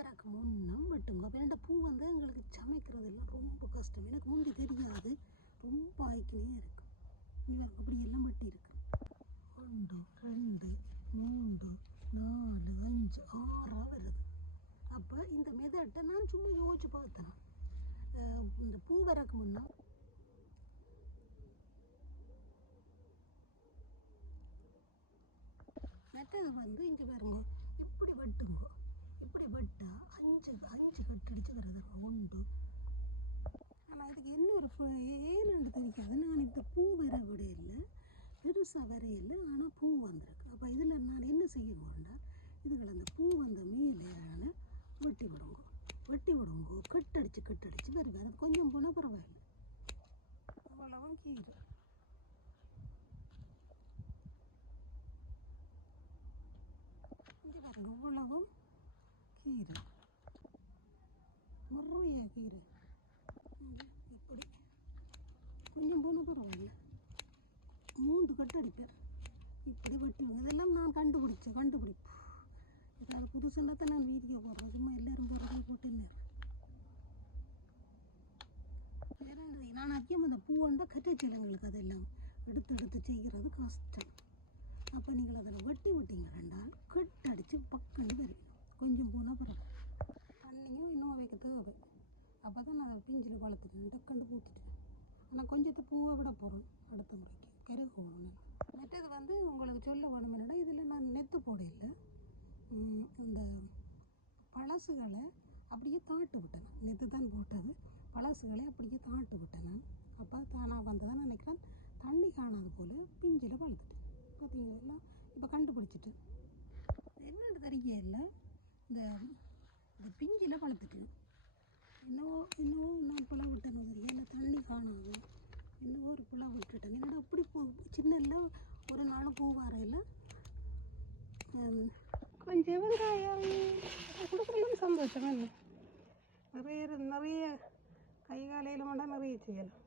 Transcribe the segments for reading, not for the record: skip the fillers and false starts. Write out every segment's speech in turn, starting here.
வரக்கு முன்னம் வெட்டுங்க. அப்போ என்னோட பூ வந்து எங்களுக்கு சமைக்கிறதெல்லாம் ரொம்ப கஷ்டம். எனக்கு முந்தி தெரியாது, ரொம்ப ஆய்க்கினே இருக்கும். இவர் அப்படியெல்லாம் வெட்டி இருக்கு. 1 2 3 4 5 6 வருது. அப்போ இந்த மெதட்டை நான் சும்மா யோசிச்சு பார்த்தேன். இந்த பூ வரக்கு முன்னா மெத்தது வந்து இங்கே பாருங்க, இப்படி வெட்டுங்க. இப்படி வெட்டா 5 கட்டடிச்சு வருது. 1 ஆனால் இதுக்கு என்ன ஒரு ஏன்னு தெரியாது. நான் இந்த பூ வர விடையில்லை, பெருசாக வரையில்லை, ஆனால் பூ வந்திருக்கு. அப்போ இதில் நான் என்ன செய்யணும்னா, இதுகளை அந்த பூ வந்த மேலே வெட்டி விடுங்க. கட்டடிச்சு வருது. அது கொஞ்சம் போனால் பரவாயில்லை. அவ்வளவும் கீரை இங்கே பாருங்க, இவ்வளவும் கீரை, நிறைய கீரை. இப்படி கொஞ்சம் போனால் பரவாயில்ல. 3 கட்டடிப்பேர் இப்படி வெட்டுவாங்க. இதெல்லாம் நான் கண்டுபிடிப்பு. இப்போ அது புதுசுன்னா நான் வீடியோ போடுறேன். சும்மா எல்லோரும் போடுறதே போட்டு இல்லை. வேறு நான் அதிகம் அந்த பூவண்டா கட்டைச்சிலங்களுக்கு அதெல்லாம் எடுத்து செய்கிறது கஷ்டம். அப்போ நீங்கள் அதில் வெட்டி விட்டீங்கன்னா கட்டடிச்சு பக்கண்டு வரும். கொஞ்சம் போனால் பரவாயில்ல. தண்ணியும் இன்னும் வைக்க தேவை. அப்போ தான் நான் அதை பிஞ்சில் வளர்த்துட்டேன், டக்கண்டு பூத்துட்டேன். ஆனால் கொஞ்சத்தை பூவை விட போகிறோம் அடுத்த முறைக்கு கருகணும். மற்றது வந்து உங்களுக்கு சொல்ல வேணும் என்னடா, இதில் நான் நெத்து போடையில் இந்த பழசுகளை அப்படியே தாட்டு விட்டேன். நெத்து தான் போட்டது, பழசுகளை அப்படியே தாட்டு விட்டேன் நான். அப்போ தானாக வந்ததான் நினைக்கிறேன். தண்ணி காணாது போல் பிஞ்சில் வளர்த்துட்டேன். பார்த்தீங்களா, எல்லாம் இப்போ கண்டுபிடிச்சிட்டு என்னென்னு தெரியல. இந்த பிஞ்சில் வளர்த்துட்டு இன்னும் பிழை விட்டேன்னு தெரியல. தண்ணி காணாது, இன்னும் ஒரு பிழை விட்டுட்டேன். என்னோட அப்படி சின்னல ஒரு நாளும் பூ வரையில் கொஞ்சம் வெங்காயம் கொடுக்குறதும் சந்தோஷம். நிறைய கை காலையில் மட்டும் நிறைய செய்யலாம்.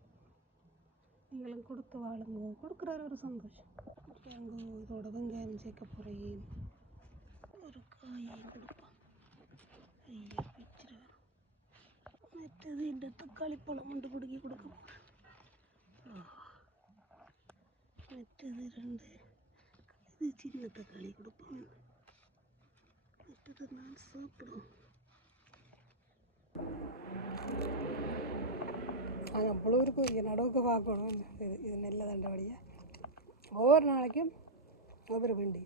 நீங்களும் கொடுத்து வாழுங்க, கொடுக்குறாரு ஒரு சந்தோஷம். அங்கே இதோட வெங்காயம் சேர்க்க போகிறேன். ஒரு காயை கொடுப்போம். ஐயா பிச்சிருவேன். மற்றது இந்த தக்காளி பழம் கொண்டு கொடுக்க போகிறேன். மற்றது 2 இது சின்ன தக்காளி கொடுப்போம். மற்றது நான் சாப்பிடுவோம். புழுவுக்கு நடுவுக்கு பார்க்கணும். இது நெல்லை தண்டபடியாக ஒவ்வொரு நாளைக்கும் ஒவ்வொரு வண்டி.